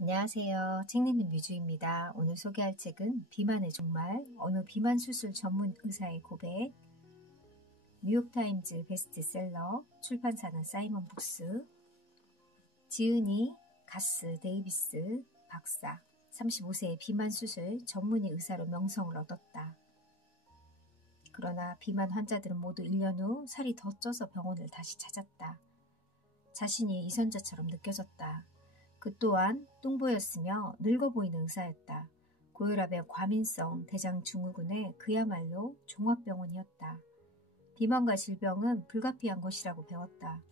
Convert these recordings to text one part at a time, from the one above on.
안녕하세요. 책 읽는 뮤주입니다. 오늘 소개할 책은 비만의 종말, 어느 비만 수술 전문 의사의 고백, 뉴욕타임즈 베스트셀러, 출판사는 사이먼북스, 지은이 가스 데이비스 박사, 35세의 비만 수술 전문의 의사로 명성을 얻었다. 그러나 비만 환자들은 모두 1년 후 살이 더 쪄서 병원을 다시 찾았다. 자신이 이선자처럼 느껴졌다. 그 또한 뚱보였으며 늙어 보이는 의사였다. 고혈압의 과민성 대장 증후군의 그야말로 종합병원이었다. 비만과 질병은 불가피한 것이라고 배웠다.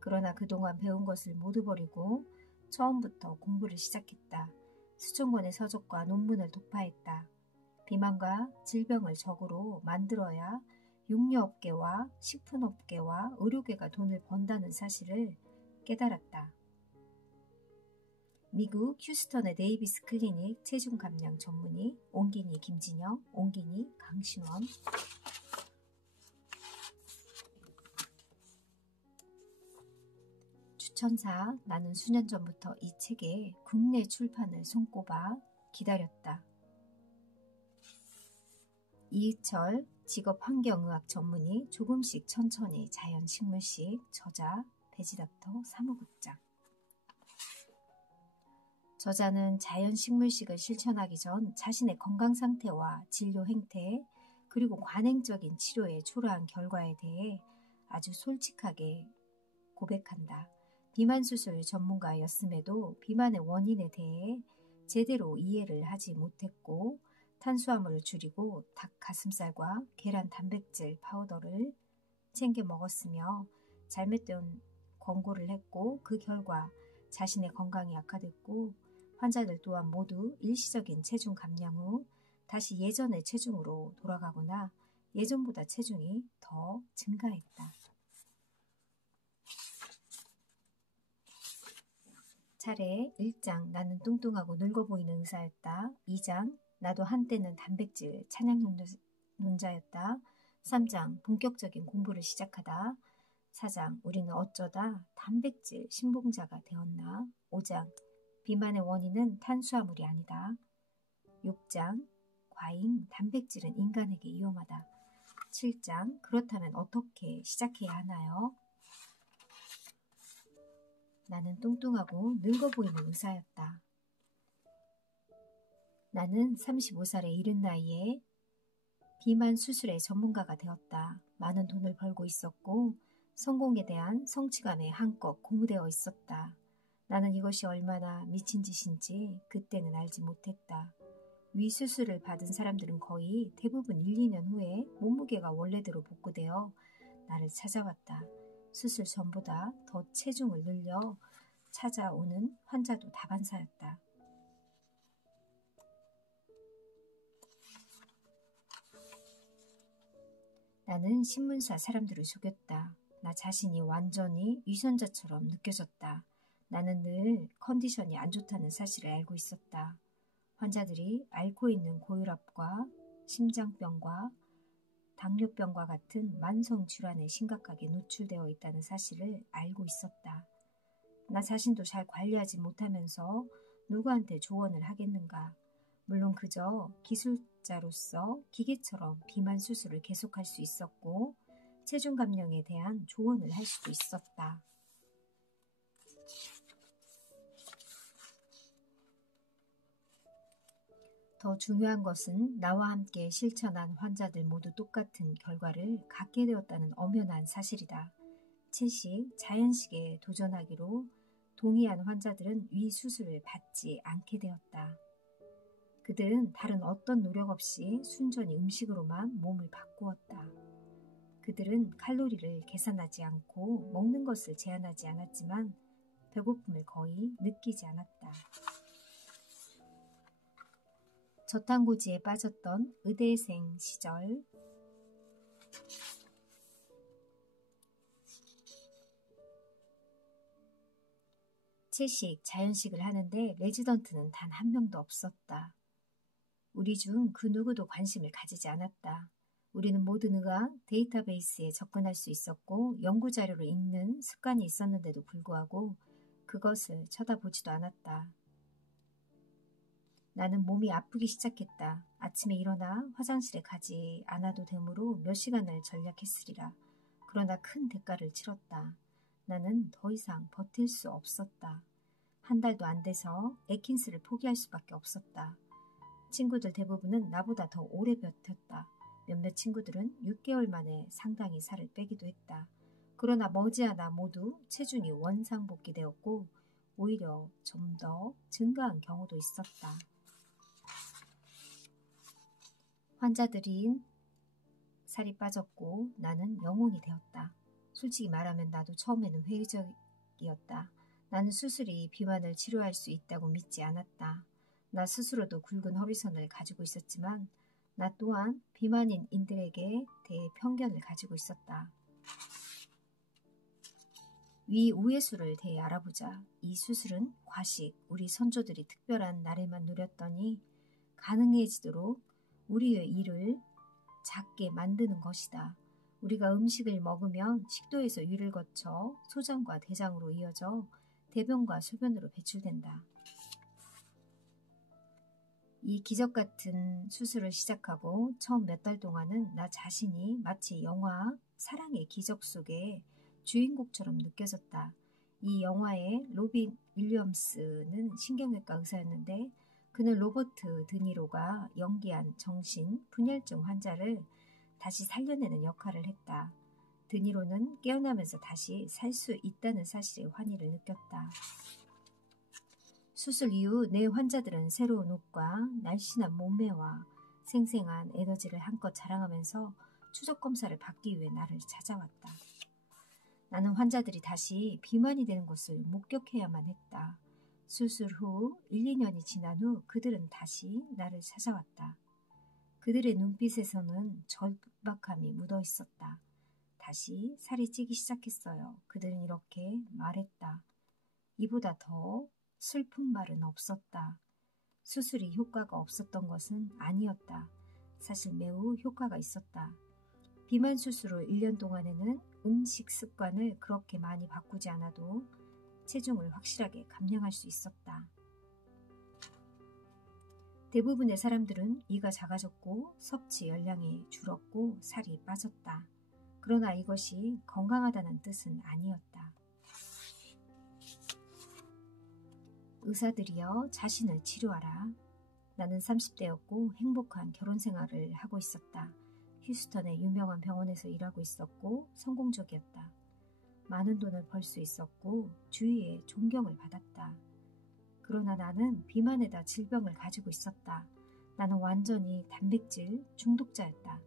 그러나 그동안 배운 것을 모두 버리고 처음부터 공부를 시작했다. 수천 권의 서적과 논문을 독파했다. 비만과 질병을 적으로 만들어야 육류업계와 식품업계와 의료계가 돈을 번다는 사실을 깨달았다. 미국 휴스턴의 데이비스 클리닉 체중 감량 전문의 옹기니 김진영, 옹기니 강신원. 추천사 나는 수년 전부터 이 책의 국내 출판을 손꼽아 기다렸다. 이희철 직업환경의학 전문의 조금씩 천천히 자연식물식 저자 베지닥터 사무국장. 저자는 자연식물식을 실천하기 전 자신의 건강 상태와 진료 행태 그리고 관행적인 치료의 초라한 결과에 대해 아주 솔직하게 고백한다. 비만 수술 전문가였음에도 비만의 원인에 대해 제대로 이해를 하지 못했고 탄수화물을 줄이고 닭 가슴살과 계란 단백질 파우더를 챙겨 먹었으며 잘못된 권고를 했고 그 결과 자신의 건강이 악화됐고 환자들 또한 모두 일시적인 체중 감량 후 다시 예전의 체중으로 돌아가거나 예전보다 체중이 더 증가했다. 차례 1장 나는 뚱뚱하고 늙어 보이는 의사였다. 2장 나도 한때는 단백질 찬양론자였다. 3장 본격적인 공부를 시작하다. 4장 우리는 어쩌다 단백질 신봉자가 되었나. 5장 비만의 원인은 탄수화물이 아니다. 6장 과잉 단백질은 인간에게 위험하다. 7장 그렇다면 어떻게 시작해야 하나요? 나는 뚱뚱하고 늙어 보이는 의사였다. 나는 35살의 이른 나이에 비만 수술의 전문가가 되었다. 많은 돈을 벌고 있었고 성공에 대한 성취감에 한껏 고무되어 있었다. 나는 이것이 얼마나 미친 짓인지 그때는 알지 못했다. 위 수술을 받은 사람들은 거의 대부분 1, 2년 후에 몸무게가 원래대로 복구되어 나를 찾아왔다. 수술 전보다 더 체중을 늘려 찾아오는 환자도 다반사였다. 나는 신문사 사람들을 속였다. 나 자신이 완전히 위선자처럼 느껴졌다. 나는 늘 컨디션이 안 좋다는 사실을 알고 있었다. 환자들이 앓고 있는 고혈압과 심장병과 당뇨병과 같은 만성 질환에 심각하게 노출되어 있다는 사실을 알고 있었다. 나 자신도 잘 관리하지 못하면서 누구한테 조언을 하겠는가. 물론 그저 기술자로서 기계처럼 비만 수술을 계속할 수 있었고 체중 감량에 대한 조언을 할 수도 있었다. 더 중요한 것은 나와 함께 실천한 환자들 모두 똑같은 결과를 갖게 되었다는 엄연한 사실이다. 채식, 자연식에 도전하기로 동의한 환자들은 위 수술을 받지 않게 되었다. 그들은 다른 어떤 노력 없이 순전히 음식으로만 몸을 바꾸었다. 그들은 칼로리를 계산하지 않고 먹는 것을 제한하지 않았지만 배고픔을 거의 느끼지 않았다. 저탄고지에 빠졌던 의대생 시절 채식, 자연식을 하는데 레지던트는 단 한 명도 없었다. 우리 중 그 누구도 관심을 가지지 않았다. 우리는 모든 의학 데이터베이스에 접근할 수 있었고 연구자료를 읽는 습관이 있었는데도 불구하고 그것을 쳐다보지도 않았다. 나는 몸이 아프기 시작했다. 아침에 일어나 화장실에 가지 않아도 되므로 몇 시간을 전략했으리라. 그러나 큰 대가를 치렀다. 나는 더 이상 버틸 수 없었다. 한 달도 안 돼서 에킨스를 포기할 수밖에 없었다. 친구들 대부분은 나보다 더 오래 버텼다. 몇몇 친구들은 6개월 만에 상당히 살을 빼기도 했다. 그러나 머지않아 모두 체중이 원상복귀되었고 오히려 좀 더 증가한 경우도 있었다. 환자들인 살이 빠졌고 나는 영웅이 되었다. 솔직히 말하면 나도 처음에는 회의적이었다. 나는 수술이 비만을 치료할 수 있다고 믿지 않았다. 나 스스로도 굵은 허리선을 가지고 있었지만 나 또한 비만인들에게 대해 편견을 가지고 있었다. 위 우회수를 대해 알아보자. 이 수술은 과식, 우리 선조들이 특별한 날에만 누렸더니 가능해지도록 우리의 이를 작게 만드는 것이다. 우리가 음식을 먹으면 식도에서 위를 거쳐 소장과 대장으로 이어져 대변과 소변으로 배출된다. 이 기적 같은 수술을 시작하고 처음 몇 달 동안은 나 자신이 마치 영화 사랑의 기적 속의 주인공처럼 느껴졌다. 이 영화의 로빈 윌리엄스는 신경외과 의사였는데 그는 로버트 드니로가 연기한 정신 분열증 환자를 다시 살려내는 역할을 했다. 드니로는 깨어나면서 다시 살 수 있다는 사실에 환희를 느꼈다. 수술 이후 내 환자들은 새로운 옷과 날씬한 몸매와 생생한 에너지를 한껏 자랑하면서 추적 검사를 받기 위해 나를 찾아왔다. 나는 환자들이 다시 비만이 되는 것을 목격해야만 했다. 수술 후 1, 2년이 지난 후 그들은 다시 나를 찾아왔다. 그들의 눈빛에서는 절박함이 묻어 있었다. 다시 살이 찌기 시작했어요. 그들은 이렇게 말했다. 이보다 더 슬픈 말은 없었다. 수술이 효과가 없었던 것은 아니었다. 사실 매우 효과가 있었다. 비만 수술 후 1년 동안에는 음식 습관을 그렇게 많이 바꾸지 않아도 체중을 확실하게 감량할 수 있었다. 대부분의 사람들은 이가 작아졌고 섭취 열량이 줄었고 살이 빠졌다. 그러나 이것이 건강하다는 뜻은 아니었다. 의사들이여 자신을 치료하라. 나는 30대였고 행복한 결혼 생활을 하고 있었다. 휴스턴의 유명한 병원에서 일하고 있었고 성공적이었다. 많은 돈을 벌 수 있었고 주위에 존경을 받았다. 그러나 나는 비만에다 질병을 가지고 있었다. 나는 완전히 단백질 중독자였다.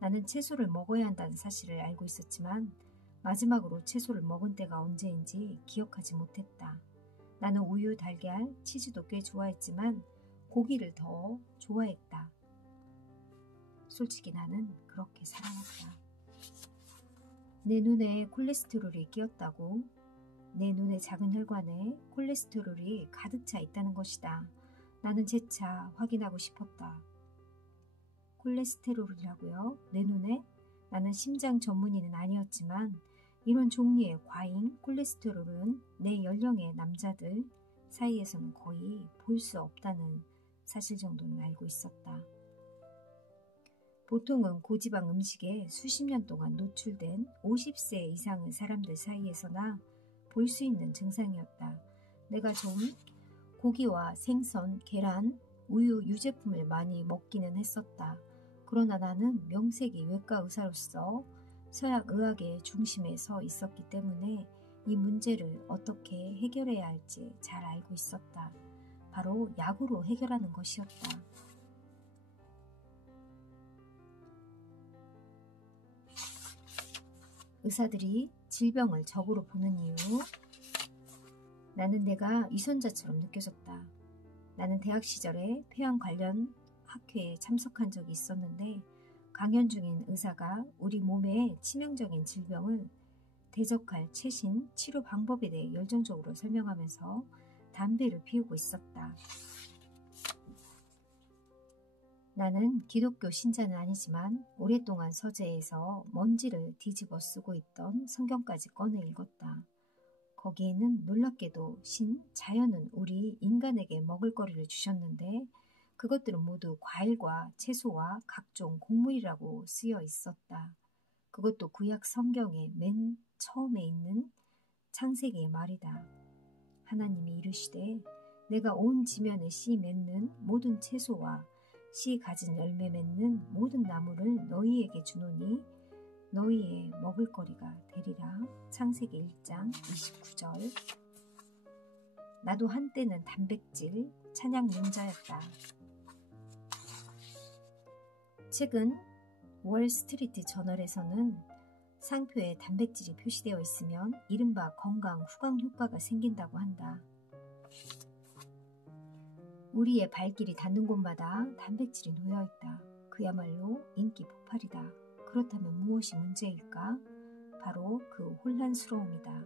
나는 채소를 먹어야 한다는 사실을 알고 있었지만 마지막으로 채소를 먹은 때가 언제인지 기억하지 못했다. 나는 우유, 달걀, 치즈도 꽤 좋아했지만 고기를 더 좋아했다. 솔직히 나는 그렇게 살아왔다. 내 눈에 콜레스테롤이 끼었다고? 내 눈의 작은 혈관에 콜레스테롤이 가득 차 있다는 것이다. 나는 재차 확인하고 싶었다. 콜레스테롤이라고요? 내 눈에? 나는 심장 전문의는 아니었지만 이런 종류의 과잉 콜레스테롤은 내 연령의 남자들 사이에서는 거의 볼 수 없다는 사실 정도는 알고 있었다. 보통은 고지방 음식에 수십 년 동안 노출된 50세 이상의 사람들 사이에서나 볼 수 있는 증상이었다. 내가 좀 고기와 생선, 계란, 우유, 유제품을 많이 먹기는 했었다. 그러나 나는 명색이 외과 의사로서 서양 의학의 중심에 서 있었기 때문에 이 문제를 어떻게 해결해야 할지 잘 알고 있었다. 바로 약으로 해결하는 것이었다. 의사들이 질병을 적으로 보는 이유. 나는 내가 유선자처럼 느껴졌다. 나는 대학 시절에 폐암 관련 학회에 참석한 적이 있었는데 강연 중인 의사가 우리 몸의 치명적인 질병을 대적할 최신 치료 방법에 대해 열정적으로 설명하면서 담배를 피우고 있었다. 나는 기독교 신자는 아니지만 오랫동안 서재에서 먼지를 뒤집어 쓰고 있던 성경까지 꺼내 읽었다. 거기에는 놀랍게도 자연은 우리 인간에게 먹을거리를 주셨는데 그것들은 모두 과일과 채소와 각종 곡물이라고 쓰여 있었다. 그것도 구약 성경의 맨 처음에 있는 창세기의 말이다. 하나님이 이르시되 내가 온 지면에 씨 맺는 모든 채소와 씨 가진 열매 맺는 모든 나무를 너희에게 주노니 너희의 먹을거리가 되리라. 창세기 1장 29절. 나도 한때는 단백질 찬양 용자였다. 최근 월스트리트 저널에서는 상표에 단백질이 표시되어 있으면 이른바 건강 후광 효과가 생긴다고 한다. 우리의 발길이 닿는 곳마다 단백질이 놓여있다. 그야말로 인기 폭발이다. 그렇다면 무엇이 문제일까? 바로 그 혼란스러움이다.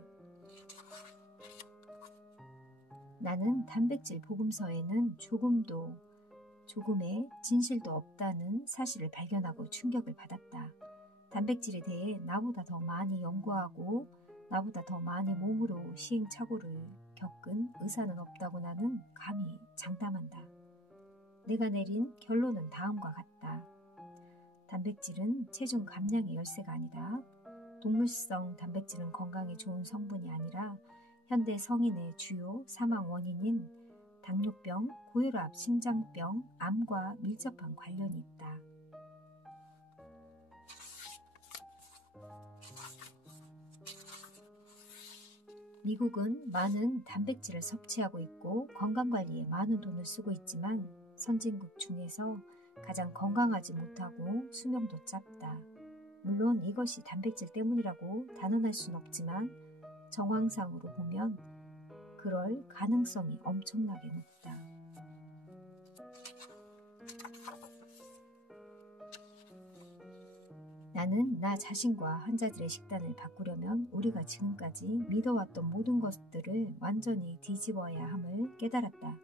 나는 단백질 보금서에는 조금의 진실도 없다는 사실을 발견하고 충격을 받았다. 단백질에 대해 나보다 더 많이 연구하고 나보다 더 많이 몸으로 시행착오를 겪은 의사는 없다고 나는 감히 장담한다. 내가 내린 결론은 다음과 같다. 단백질은 체중 감량의 열쇠가 아니다. 동물성 단백질은 건강에 좋은 성분이 아니라 현대 성인의 주요 사망 원인인 당뇨병, 고혈압, 심장병, 암과 밀접한 관련이 있다. 미국은 많은 단백질을 섭취하고 있고 건강관리에 많은 돈을 쓰고 있지만 선진국 중에서 가장 건강하지 못하고 수명도 짧다. 물론 이것이 단백질 때문이라고 단언할 순 없지만 정황상으로 보면 그럴 가능성이 엄청나게 높다. 나는 나 자신과 환자들의 식단을 바꾸려면 우리가 지금까지 믿어왔던 모든 것들을 완전히 뒤집어야 함을 깨달았다.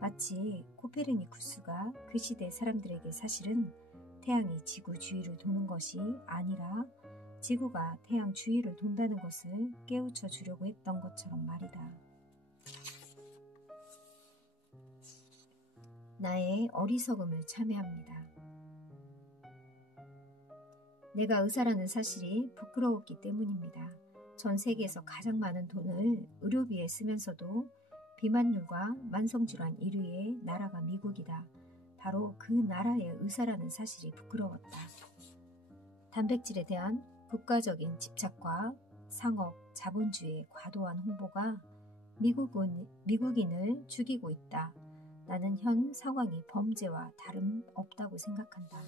마치 코페르니쿠스가 그 시대 사람들에게 사실은 태양이 지구 주위를 도는 것이 아니라 지구가 태양 주위를 돈다는 것을 깨우쳐 주려고 했던 것처럼 말이다. 나의 어리석음을 참회합니다. 내가 의사라는 사실이 부끄러웠기 때문입니다. 전 세계에서 가장 많은 돈을 의료비에 쓰면서도 비만율과 만성질환 1위의 나라가 미국이다. 바로 그 나라의 의사라는 사실이 부끄러웠다. 단백질에 대한 국가적인 집착과 상업, 자본주의의 과도한 홍보가 미국인을 죽이고 있다. 나는 현 상황이 범죄와 다름없다고 생각한다.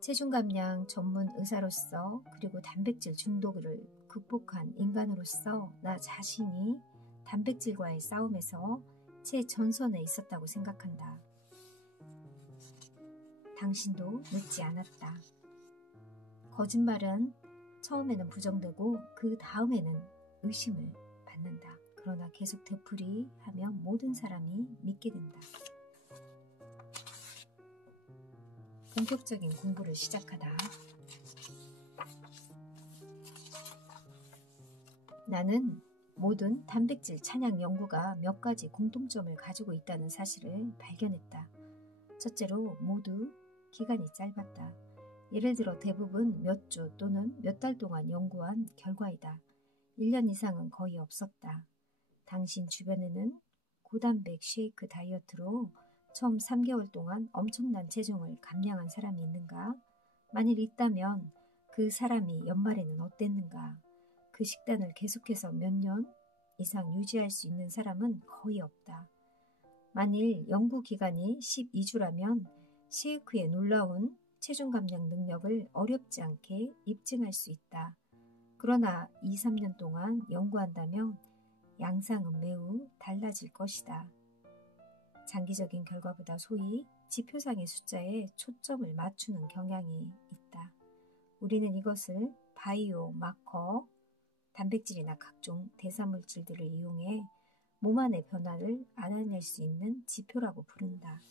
체중 감량 전문 의사로서 그리고 단백질 중독을 극복한 인간으로서 나 자신이 단백질과의 싸움에서 최전선에 있었다고 생각한다. 당신도 늦지 않았다. 거짓말은 처음에는 부정되고 그 다음에는 의심을 받는다. 그러나 계속 되풀이하면 모든 사람이 믿게 된다. 본격적인 공부를 시작하다. 나는 모든 단백질 찬양 연구가 몇 가지 공통점을 가지고 있다는 사실을 발견했다. 첫째로 모두 기간이 짧았다. 예를 들어 대부분 몇 주 또는 몇 달 동안 연구한 결과이다. 1년 이상은 거의 없었다. 당신 주변에는 고단백 쉐이크 다이어트로 처음 3개월 동안 엄청난 체중을 감량한 사람이 있는가? 만일 있다면 그 사람이 연말에는 어땠는가? 그 식단을 계속해서 몇 년 이상 유지할 수 있는 사람은 거의 없다. 만일 연구 기간이 12주라면 쉐이크의 놀라운 체중 감량 능력을 어렵지 않게 입증할 수 있다. 그러나 2, 3년 동안 연구한다면 양상은 매우 달라질 것이다. 장기적인 결과보다 소위 지표상의 숫자에 초점을 맞추는 경향이 있다. 우리는 이것을 바이오 마커, 단백질이나 각종 대사물질들을 이용해 몸 안의 변화를 알아낼 수 있는 지표라고 부른다.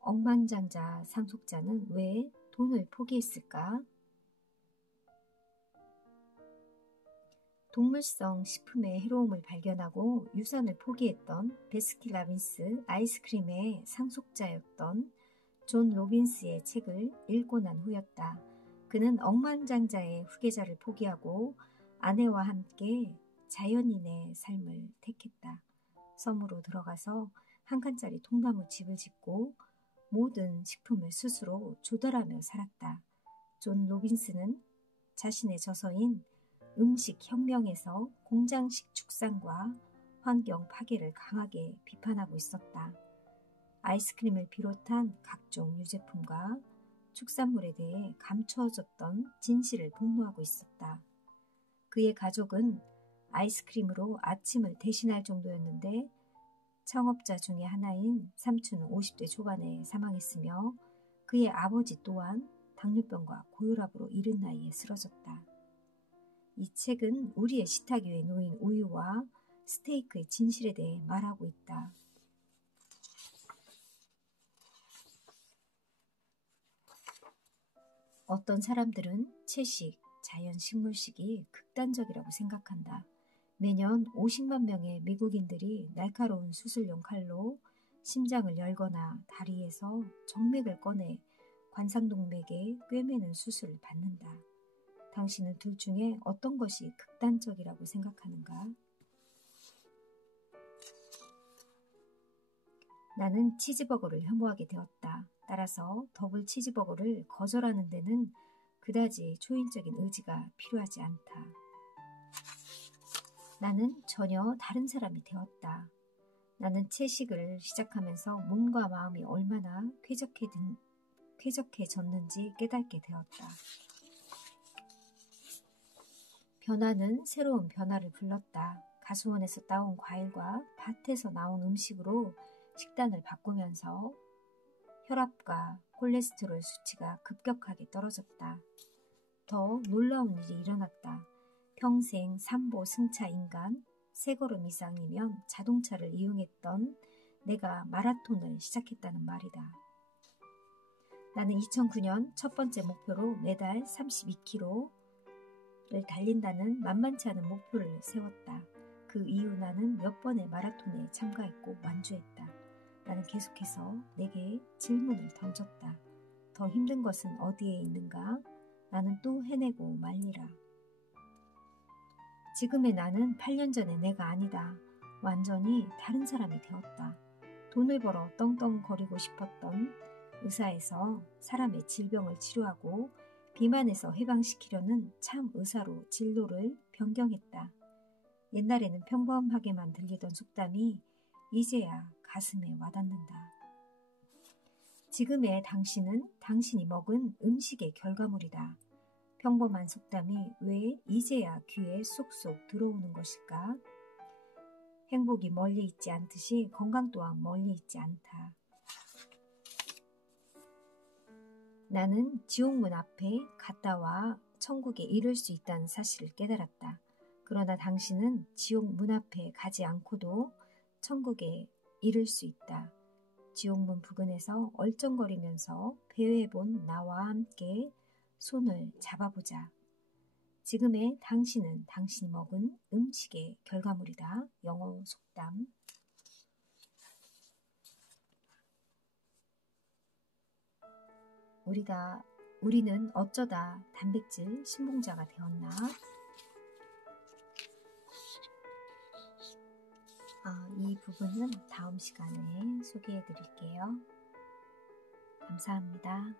억만장자 상속자는 왜 돈을 포기했을까? 동물성 식품의 해로움을 발견하고 유산을 포기했던 베스킨라빈스 아이스크림의 상속자였던 존 로빈스의 책을 읽고 난 후였다. 그는 억만장자의 후계자를 포기하고 아내와 함께 자연인의 삶을 택했다. 섬으로 들어가서 한 칸짜리 통나무 집을 짓고 모든 식품을 스스로 조달하며 살았다. 존 로빈스는 자신의 저서인 음식혁명에서 공장식 축산과 환경 파괴를 강하게 비판하고 있었다. 아이스크림을 비롯한 각종 유제품과 축산물에 대해 감춰졌던 진실을 폭로하고 있었다. 그의 가족은 아이스크림으로 아침을 대신할 정도였는데 창업자 중의 하나인 삼촌은 50대 초반에 사망했으며 그의 아버지 또한 당뇨병과 고혈압으로 이른 나이에 쓰러졌다. 이 책은 우리의 식탁 위에 놓인 우유와 스테이크의 진실에 대해 말하고 있다. 어떤 사람들은 채식, 자연식물식이 극단적이라고 생각한다. 매년 50만 명의 미국인들이 날카로운 수술용 칼로 심장을 열거나 다리에서 정맥을 꺼내 관상동맥에 꿰매는 수술을 받는다. 당신은 둘 중에 어떤 것이 극단적이라고 생각하는가? 나는 치즈버거를 혐오하게 되었다. 따라서 더블 치즈버거를 거절하는 데는 그다지 초인적인 의지가 필요하지 않다. 나는 전혀 다른 사람이 되었다. 나는 채식을 시작하면서 몸과 마음이 얼마나 쾌적해졌는지 깨닫게 되었다. 변화는 새로운 변화를 불렀다. 가수원에서 따온 과일과 밭에서 나온 음식으로 식단을 바꾸면서 혈압과 콜레스테롤 수치가 급격하게 떨어졌다. 더 놀라운 일이 일어났다. 평생 삼보 승차 인간, 세 걸음 이상이면 자동차를 이용했던 내가 마라톤을 시작했다는 말이다. 나는 2009년 첫 번째 목표로 매달 32km를 달린다는 만만치 않은 목표를 세웠다. 그 이후 나는 몇 번의 마라톤에 참가했고 완주했다. 나는 계속해서 내게 질문을 던졌다. 더 힘든 것은 어디에 있는가? 나는 또 해내고 말리라. 지금의 나는 8년 전의 내가 아니다. 완전히 다른 사람이 되었다. 돈을 벌어 떵떵거리고 싶었던 의사에서 사람의 질병을 치료하고 비만에서 해방시키려는 참 의사로 진로를 변경했다. 옛날에는 평범하게만 들리던 속담이 이제야 가슴에 와닿는다. 지금의 당신은 당신이 먹은 음식의 결과물이다. 평범한 속담이 왜 이제야 귀에 쏙쏙 들어오는 것일까? 행복이 멀리 있지 않듯이 건강 또한 멀리 있지 않다. 나는 지옥문 앞에 갔다 와 천국에 이를 수 있다는 사실을 깨달았다. 그러나 당신은 지옥문 앞에 가지 않고도 천국에 이를 수 있다. 지옥문 부근에서 얼쩡거리면서 배회해본 나와 함께 손을 잡아보자. 지금의 당신은 당신이 먹은 음식의 결과물이다. 영어 속담. 우리는 어쩌다 단백질 신봉자가 되었나? 이 부분은 다음 시간에 소개해 드릴게요. 감사합니다.